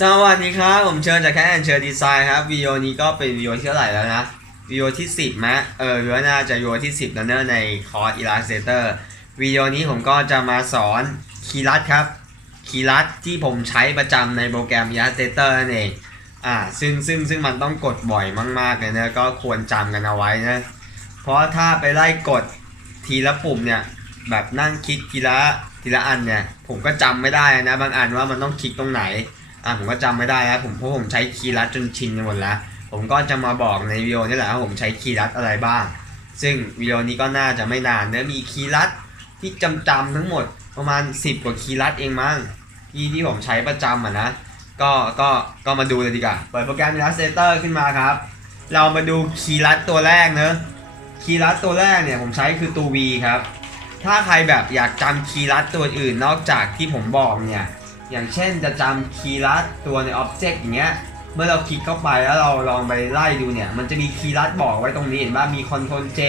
สวัสดีครับ ผมเชิญจากแค่แอนเชิญดีไซน์ครับวิดีโอนี้ก็เป็นวิดีโอที่เท่าไหร่แล้วนะวิดีโอที่ 10มะเออวิดีโอน่าจะวิดีโอที่ 10แล้วเนอะในคอร์ส Illustrator วิดีโอนี้ผมก็จะมาสอนคีย์ลัดครับคีย์ลัดที่ผมใช้ประจำในโปรแกรม Illustrator นั่นเองอ่าซึ่งซึ่งซึ่งมันต้องกดบ่อยมากๆเลยนะก็ควรจำกันเอาไว้นะเพราะถ้าไปไล่กดทีละปุ่มเนี่ยแบบนั่งคลิกทีละทีละอันเนี่ยผมก็จำไม่ได้นะบางอันว่ามันต้องคลิกตรงไหน อะผมก็จำไม่ได้แล้วผมเพราะผมใช้คีย์ลัดจนชินหมดแล้วผมก็จะมาบอกในวิดีโอนี่แหละว่าผมใช้คีย์ลัดอะไรบ้าง ซึ่งวิดีโอนี้ก็น่าจะไม่นานเนื้อมีคีย์ลัดที่จำจำๆทั้งหมดประมาณ 10 กว่าคีย์ลัดเองมั้งที่ที่ผมใช้ประจำอะนะก็ก็ก็มาดูเลยดีกว่าเปิดโปรแกรม Illustrator ขึ้นมาครับ เรามาดูคีย์ลัดตัวแรกเนอะคีย์ลัดตัวแรกเนี่ยผมใช้คือตัว V ครับ ถ้าใครแบบอยากจำคีย์ลัดตัวอื่นนอกจากที่ผมบอกเนี่ย อย่างเช่นจะจำคีย์ลัดตัวใน Object อย่างเงี้ยเมื่อเราคลิกเข้าไปแล้วเราลองไปไล่ดูเนี่ย มันจะมีคีย์ลัดบอกไว้ตรงนี้เห็นป่ะมี Ctrl J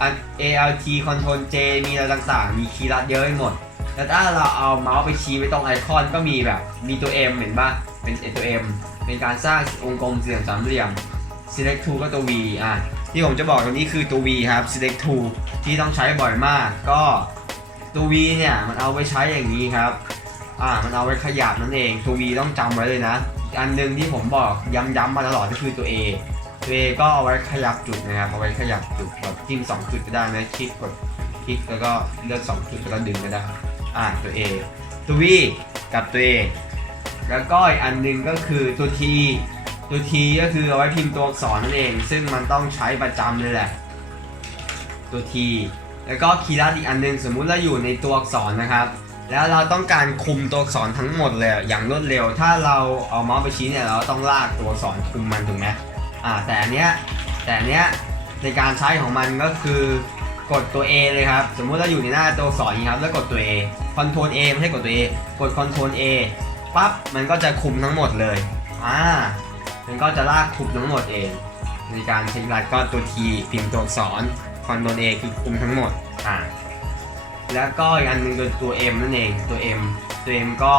อัน ALT Ctrl J มีอะไรต่างๆ มีคีย์ลัดเยอะไปหมด แล้วถ้าเราเอาเมาส์ไปชี้ไว้ตรงไอคอนก็มีแบบมีตัว M เห็นป่ะ เป็นตัว M เป็นการสร้างวงกลมสี่เหลี่ยมสามเหลี่ยม select tool ก็ตัว V อะ ที่ผมจะบอกตรงนี้คือตัว V ครับ select tool ที่ต้องใช้บ่อยมากก็ ตัว V เนี่ยมันเอาไว้ใช้อย่างนี้ครับ อ่ามันเอาไว้ขยับนั่นเองตัว V ต้องจำไว้เลยนะ อันหนึ่งที่ผมบอกย้ำๆมาตลอดก็คือตัว A ตัว A ก็เอาไว้ขยับจุดนะครับเอาไว้ขยับจุดแบบจิ้มสองจุดก็ได้นะคลิกกดคลิกแล้วก็เลือกสองจุดแล้วก็ดึงก็ได้อ่าตัว A ตัว V กับตัว A แล้วก็อีกอันหนึ่งก็คือตัว T ตัว T ก็คือเอาไว้พิมพ์ตัวอักษรนั่นเอง ซึ่งมันต้องใช้ประจำเลยแหละ ตัว T แล้วก็คีย์ลัดอีกอันหนึงสมมุติเราอยู่ในตัวอักษรนะครับ แล้วเราต้องการคุมตัวอักษรทั้งหมดเลยอย่างรวดเร็ว ถ้าเราเอาเมาส์ไปชี้เนี่ยเราต้องลากตัวอักษรคุมมันถูกไหมอ่าแต่อันเนี้ยแต่อันเนี้ยในการใช้ของมันก็คือกดตัว A เลยครับ สมมุติเราอยู่ในหน้าตัวอักษรนี้ครับแล้วกดตัว A Ctrl A ไม่ใช่กดตัว A กด Ctrl A ปั๊บมันก็จะคุมทั้งหมดเลยอ่ามันก็จะลากคุมทั้งหมดเอง ในการใช้รัดก็ตัว T พิมพ์ตัวอักษร Ctrl A คือคุมทั้งหมด อ่า แล้วก็อีกอันหนึงคือตัว M นั่นเองตัว M ตัว M ก็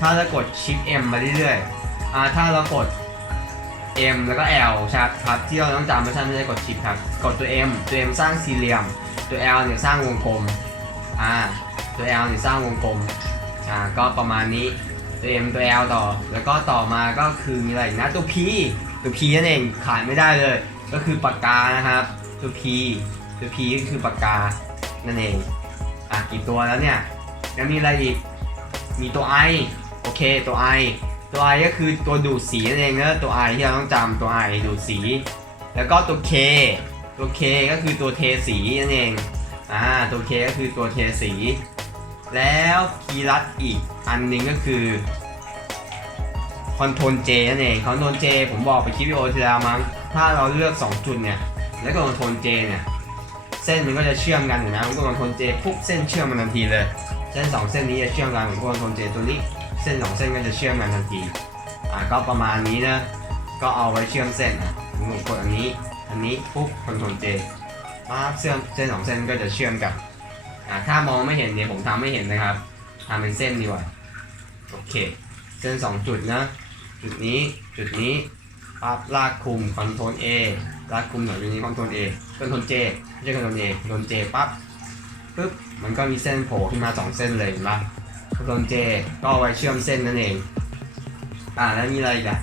ถ้าเรากด Shift M มาเรื่อยๆอ่าถ้าเรากด M แล้วก็ L ครับครับที่เราต้องจำไม่ใช่ไม่ใช่กด Shift ครับ กดตัว M ตัว M สร้างสี่เหลี่ยม ตัว L เนี่ยสร้างวงกลมอ่าตัว L เนี่ยสร้างวงกลมอ่าก็ประมาณนี้ตัว M ตัว L ต่อ แล้วก็ต่อมาก็คือมีอะไรอีกนะตัว P ตัว P นั่นเองขาดไม่ได้เลย ก็คือปากกานะครับ ตัว P ตัว P ก็คือปากกา นั่นเอง อะกี่ตัวแล้วเนี่ย แล้วมีอะไรอีก มีตัว I โอเค ตัว I ตัว I ก็คือตัวดูดสีนั่นเองนะตัว I ที่เราต้องจำตัว I ดูดสี แล้วก็ตัว K ตัว K ก็คือตัวเทสีนั่นเอง อ่า ตัว K ก็คือตัวเทสี แล้วคีย์ลัดอีกอันหนึงก็คือคอนโทรล J นั่นเองคอนโทรล J ผมบอกไปคลิปวิดีโอที่แล้วมั้ง ถ้าเราเลือก 2 จุดเนี่ย แล้วก็คอนโทรล J เนี่ยเส้นมันก็จะเชื่อมกันอยู่นะผมกดคอนโทรล J ปุ๊บเส้นเชื่อมมันทันทีเลย เส้น 2 เส้นนี้จะเชื่อมกันผมกดคอนโทรล J ตัวนี้เส้น2เส้นก็จะเชื่อมกันทันทีอ่าก็ประมาณนี้นะก็เอาไว้เชื่อมเส้นอะผมกดอันนี้อันนี้ปุ๊บคอนโทรล J ปั๊บเชื่อมเส้น2เส้นก็จะเชื่อมกันอ่าถ้ามองไม่เห็นเนี่ยผมทำไม่เห็นนะครับทำเป็นเส้นดีกว่าโอเค เส้น 2 จุดนะ จุดนี้จุดนี้ ปั๊บลากคุมคอนโทรล A ลากคุมหน่อยจุดนี้คอนโทรล A คอนโทรล J ไม่ใช่คอนโทรล A คอนโทรล J ปั๊บปึ๊บมันก็มีเส้นโผล่ขึ้นมา 2 เส้นเลยเห็นปะคอนโทรล J ก็ไว้เชื่อมเส้นนั่นเอง อ่าแล้วมีอะไรอีกอะ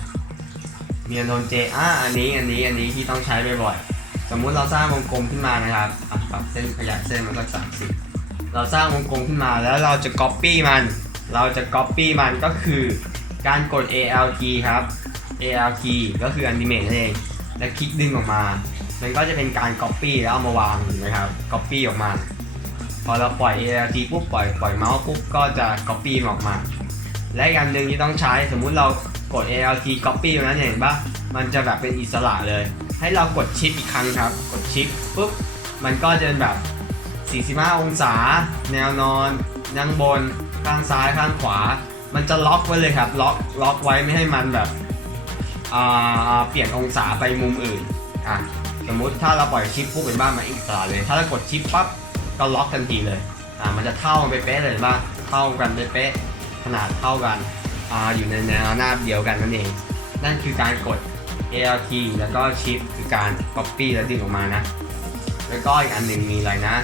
มีคอนโทรล J อ่าอันนี้อันนี้อันนี้ที่ต้องใช้บ่อยๆสมมุติเราสร้างวงกลมขึ้นมานะครับอะปรับเส้นขยายเส้นมันสักสามสิบเราสร้างวงกลมขึ้นมาแล้วเราจะ copy มัน เราจะ copy มันก็คือการกด ALT ครับ ALT ก็คือ animate นั่นเอง แล้วคลิกดึงออกมา มันก็จะเป็นการ copy แล้วเอามาวางนไหมครับ copy ออกมา พอเราปล่อย ALT ปุ๊บปล่อยปล่อยเมาส์ปุ๊บก็จะ copy ออกมา และอีกอันหนึ่งที่ต้องใช้สมมุติเรากด ALT copy ตรงนั้นเห็นปะมันจะแบบเป็นอิสระเลย ให้เรากดชิปอีกครั้งครับ กดชิปปุ๊บมันก็จะเป็นแบบ 45 องศา แนวนอนนั่งบน ข้างซ้าย ข้างขวา มันจะล็อกไว้เลยครับ ล็อก ล็อกไว้ไม่ให้มันแบบ เปลี่ยนองศาไปมุมอื่นอะสมมุติถ้าเราปล่อยชิปปุ๊บเป็นบ้านมาอิสระเลย ถ้าเรากดชิปปั๊บก็ล็อกทันทีเลยอ่ามันจะเท่ากันไปเป๊ะเลยบ้าเท่ากันไปเป๊ะขนาดเท่ากันอ่าอยู่ในแนวหน้าเดียวกันนั่นเอง นั่นคือการกด ALT แล้วก็ Shift คือการ Copy แล้วดึงออกมานะ แล้วก็อีกอันหนึ่งมีอะไรนะ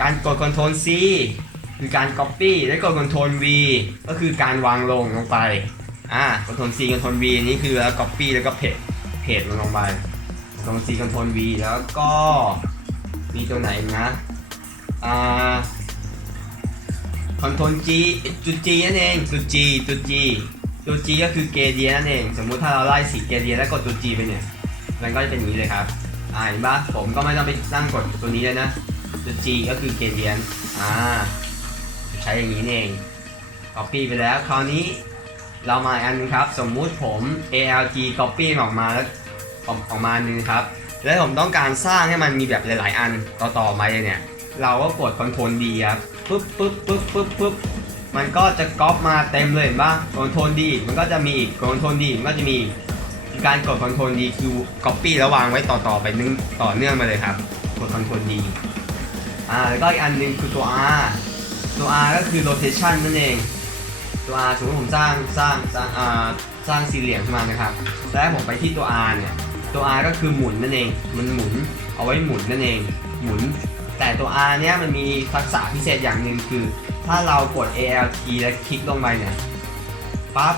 การกด Ctrl C คือการ Copy และกด Ctrl V ก็คือการวางลงลงไป อ่า Ctrl C Ctrl V นี่คือแล้ว Copy แล้วก็เพจเพจลงลงไป Ctrl C Ctrl V แล้วก็มีตัวไหนนะ อ่า Ctrl G จุด G นั่นเองจุด G จุด G จุด G ก็คือเกเดียนั่นเอง สมมุติถ้าเราไล่สีเกเดียแล้วกดจุด G ไปเนี่ย มันก็จะเป็นอย่างนี้เลยครับ อ่าเห็นปะผมก็ไม่ต้องไปนั่งกดตัวนี้เลยนะจุด G ก็คือเกเดียนอ่า ใช้อย่างนี้นี่เอง copy ไปแล้ว คราวนี้ เรามาอันนึงครับ สมมุติผม ALG copy ออกมาแล้วออกออกมาหนึ่งครับ แล้วผมต้องการสร้างให้มันมีแบบหลาย ๆ อันต่อๆมาเลยเนี่ย เราก็กด Ctrl D ครับปึ๊บปึ๊บปึ๊บปึ๊บปึ๊บมันก็จะก๊อปมาเต็มเลยเห็นปะ Ctrl D มันก็จะมีอีก Ctrl D มันก็จะมีกคือการกด Ctrl D คือ copy แล้ววางไว้ต่อๆไปนึงต่อเนื่องมาเลยครับ กด Ctrl D อ่าแล้วก็อีกอันหนึงคือตัว R ตัว R ก็คือ rotation นั่นเอง ตัว R สมมติผมสร้างสร้างสร้างอ่าสร้างสี่เหลี่ยมขึ้นมานะครับแล้วผมไปที่ตัว R เนี่ยตัว R ก็คือหมุนนั่นเอง มันหมุนเอาไว้หมุนนั่นเอง หมุน แต่ตัว R เนี่ยมันมีทักษะพิเศษอย่างหนึ่งคือ ถ้าเรากด ALT แล้วคลิกลงไปเนี่ยปั๊บ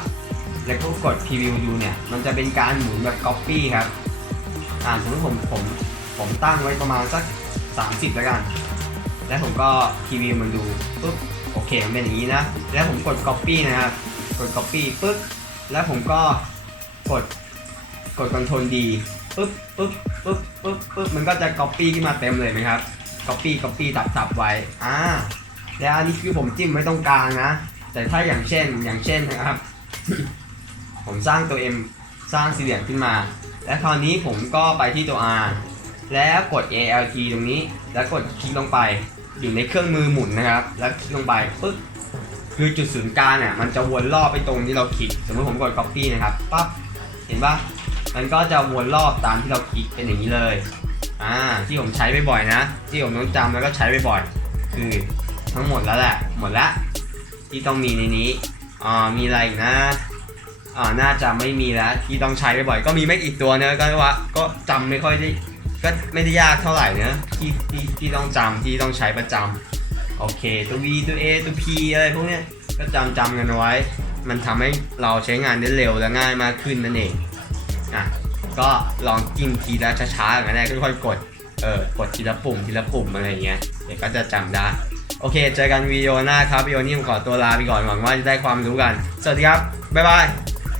แล้วก็กด Preview ดูเนี่ย มันจะเป็นการหมุนแบบ Copy ครับ อ่าสมมติผมผมผมตั้งไว้ประมาณสัก 30 แล้วกัน แล้วผมก็ Preview มันดูปุ๊บ โอเคมันเป็นอย่างนี้นะ แล้วผมกด Copy นะครับกด Copy ปึ๊บแล้วผมก็กดกด Ctrl D ปึ๊บปึ๊บปึ๊บปึ๊บปึ๊บมันก็จะ Copy ขึ้นมาเต็มเลยไหมครับ Copy Copy ตับตับไว้อ่าแล้วอันนี้คือผมจิ้มไว้ตรงกลางนะ แต่ถ้าอย่างเช่นอย่างเช่นนะครับ ผมสร้างตัว M สร้างสี่เหลี่ยมขึ้นมา และคราวนี้ผมก็ไปที่ตัว R แล้วกด ALT ตรงนี้ แล้วกดคลิกลงไป อยู่ในเครื่องมือหมุนนะครับ แล้วคลิกลงไปปึ๊บคือจุดศูนย์กลางเนี่ยมันจะวนรอบไปตรงที่เราคลิก สมมติผมกด copy นะครับปั๊บเห็นปะมันก็จะวนรอบตามที่เราคลิกเป็นอย่างนี้เลยอ่าที่ผมใช้บ่อยๆนะ ที่ผมต้องจำแล้วก็ใช้บ่อยๆคือทั้งหมดแล้วแหละหมดละที่ต้องมีในนี้อ่ามีอะไรนะอ่าน่าจะไม่มีแล้วที่ต้องใช้บ่อยๆก็มีไม่กี่ตัวเนอะก็ว่าก็จำไม่ค่อยได้ ก็ไม่ได้ยากเท่าไหร่เนอะที่ที่ที่ต้องจำที่ต้องใช้ประจำโอเคตัว V ตัว A ตัว P อะไรพวกเนี้ยก็จำจำกันไว้ มันทำให้เราใช้งานได้เร็วและง่ายมากขึ้นนั่นเองอะก็ลองจิ้มทีละช้าๆอย่างนั้นแหละค่อยๆกดเออกดทีละปุ่มทีละปุ่มอะไรเงี้ยเดี๋ยวก็จะจำได้โอเค เจอกันวิดีโอหน้าครับวิดีโอนี้ผมขอตัวลาไปก่อนหวังว่าจะได้ความรู้กัน สวัสดีครับ บ๊ายบาย